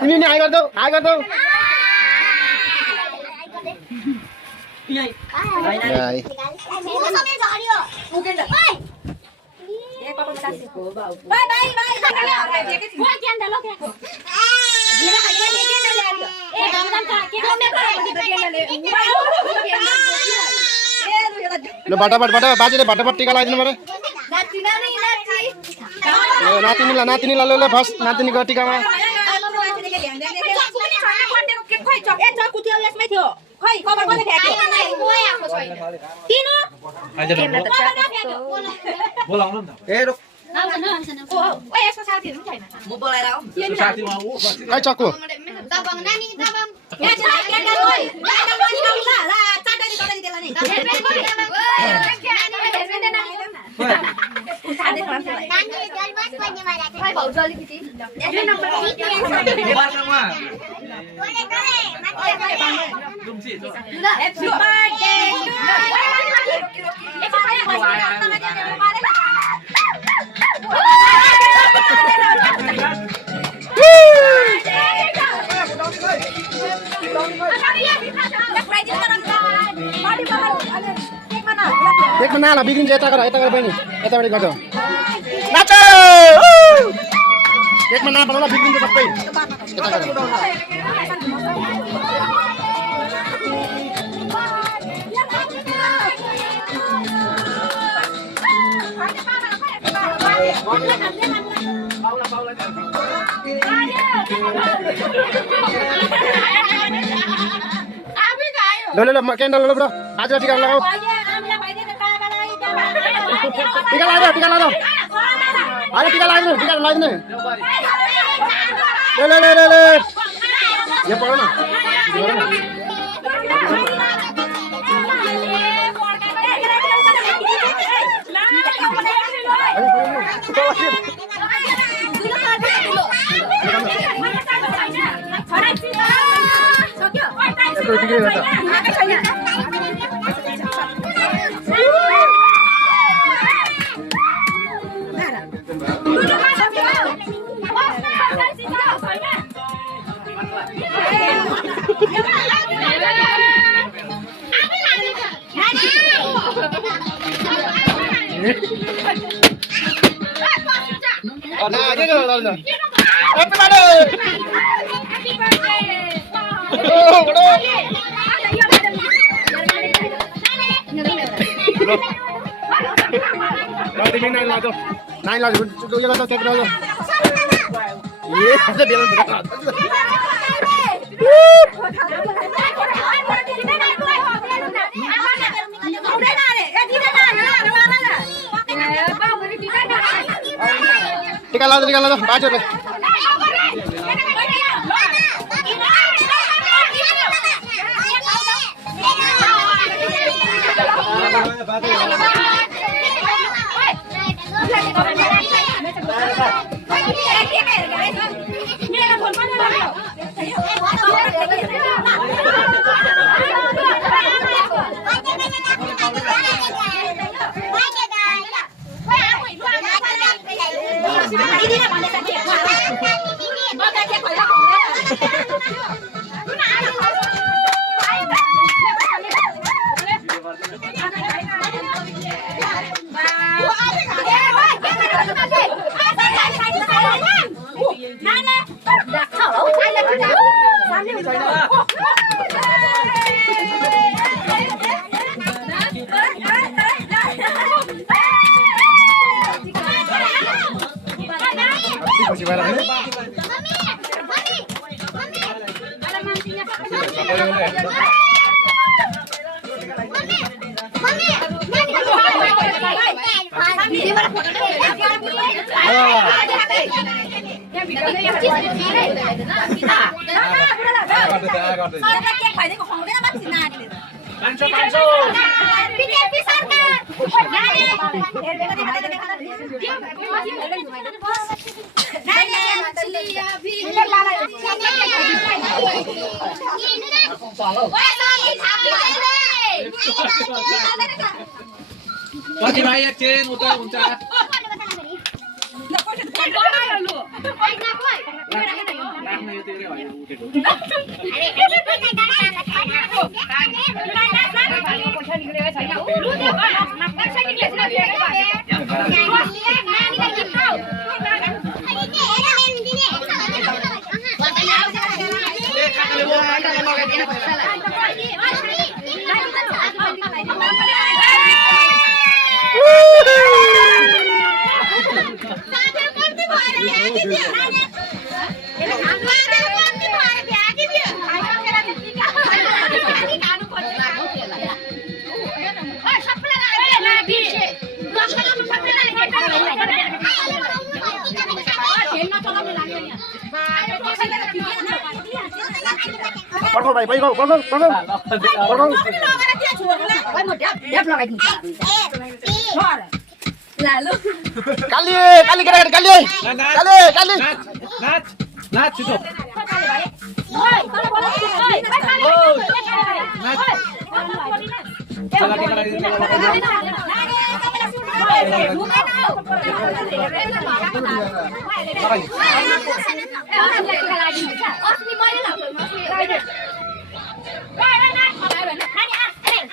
तिमी नि आइ गर्दौ ल बाटाबाट बाजेले बाटाबाट टिका लगाइदिनु पर्यो नातिनीलाई ल फर्स्ट नातिनीको टिकामा चक्कु एकमा नाला बिग्रिन्छ यता गर बहिनी यताबाट गर्छ नाच एकमा ना बनाउन बिग्रिन्छ सबै यता गर ल क्यान्डल ल ब्रो आज टिका लगाऊ टिका लगाऊ अरे टिका लगाइदिनु ले यहाँ पढ न टिका ला बाजेले कति भाइ एक चेन उता हुन्छ Con này bay con kali Nat situ.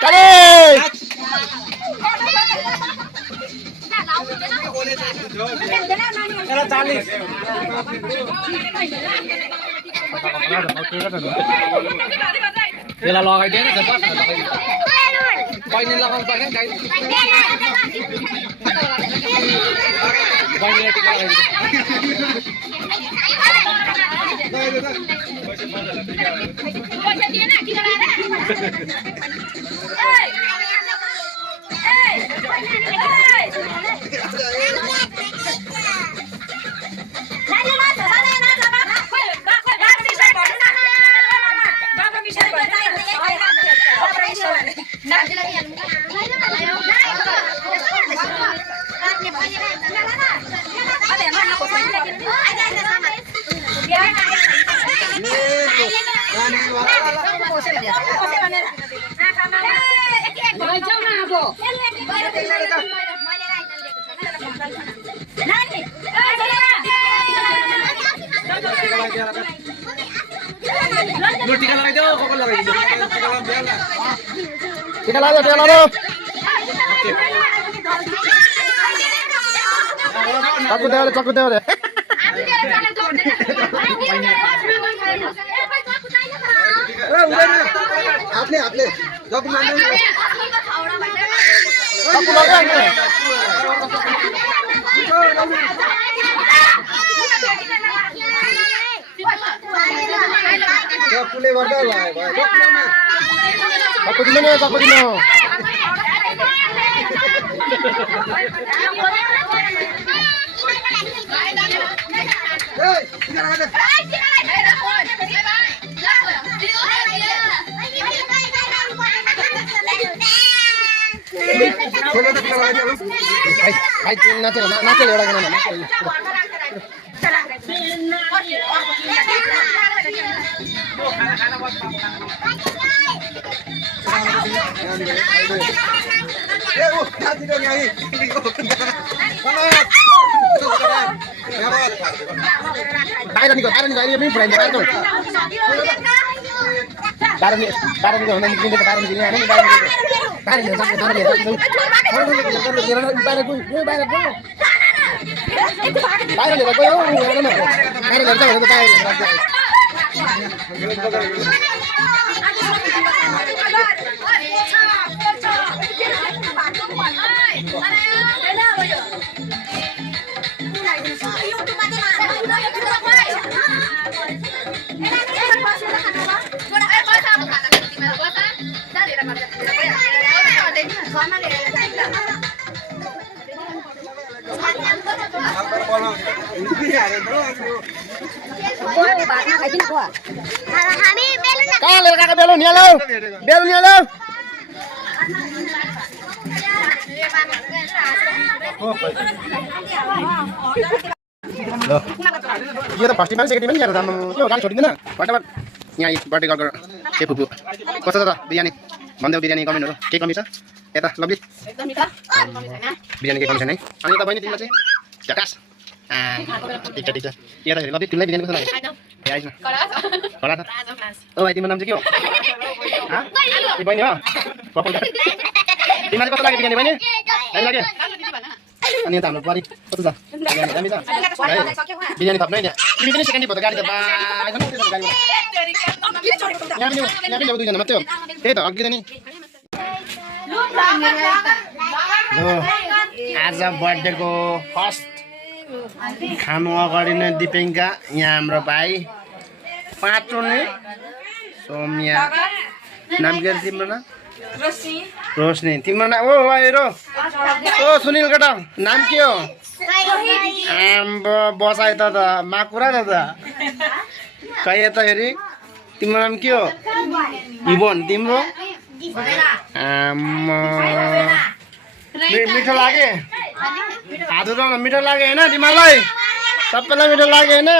Kalau 40. Dia lalu kayak dia kan dapat. Poin ini lakukan kan guys. Poin ini kita lagi. Tinggal lalu. Takut deh. आपले Tayo ni ini friend tayo. Tayo ni nanti kita tayo ni sini ani tayo. Tayo ni. Kakak belon ya lo. Iya, pasti mana second ini ada tamu. Yo, kan छोड़ी देना. फटाफट यहाँ birthday गर्दा के फुपू कस्तो छ त बिरयानी भन्देऊ बिरयानी कमेन्ट हो के कमी छ यता लभली एकदम मिठो बिरयानी के कमी छैन है अनि त बहिनी तिमीलाई चाहिँ झकास ठिक छ यहाँ त लभली तिमीलाई बिरयानी कस्तो लाग्यो आइज न होला त ओ भाइ तिम्रो नाम चाहिँ के हो हाँ ती बहिनी हो कपाल तिमीलाई कस्तो लाग्यो बिरयानी बहिनी दामी लाग्यो अनि यता हाम्रो परि कस्तो छ बिरयानी दामी छ बिरयानी थप्नु है तिमी पनि सेकेन्ड फोटो गाडी त बाइ पनि त्यसो गाडी यहाँ पनि ल्याऊ दुईजना मात्रै हो त्यही त अघि त नि आज बर्थडेको फर्स्ट खानु अगाडि नै दिपेङ्का यहाँ हाम्रो भाइ पाँचौँ नै सौम्या नाम के तिम्रो नाम रोशनी तिम्रो नाम ओ हेरो ओ सुनिल केटा नाम के हो आम्बो बसाइ त माकुरा त खै यता हेरी तिम्रो नाम के हो इभन तिम्रो मिठो लाग्यो हात उठाउन मिठो लाग्यो होइन तिमीलाई सबैलाई मिठो लाग्यो होइन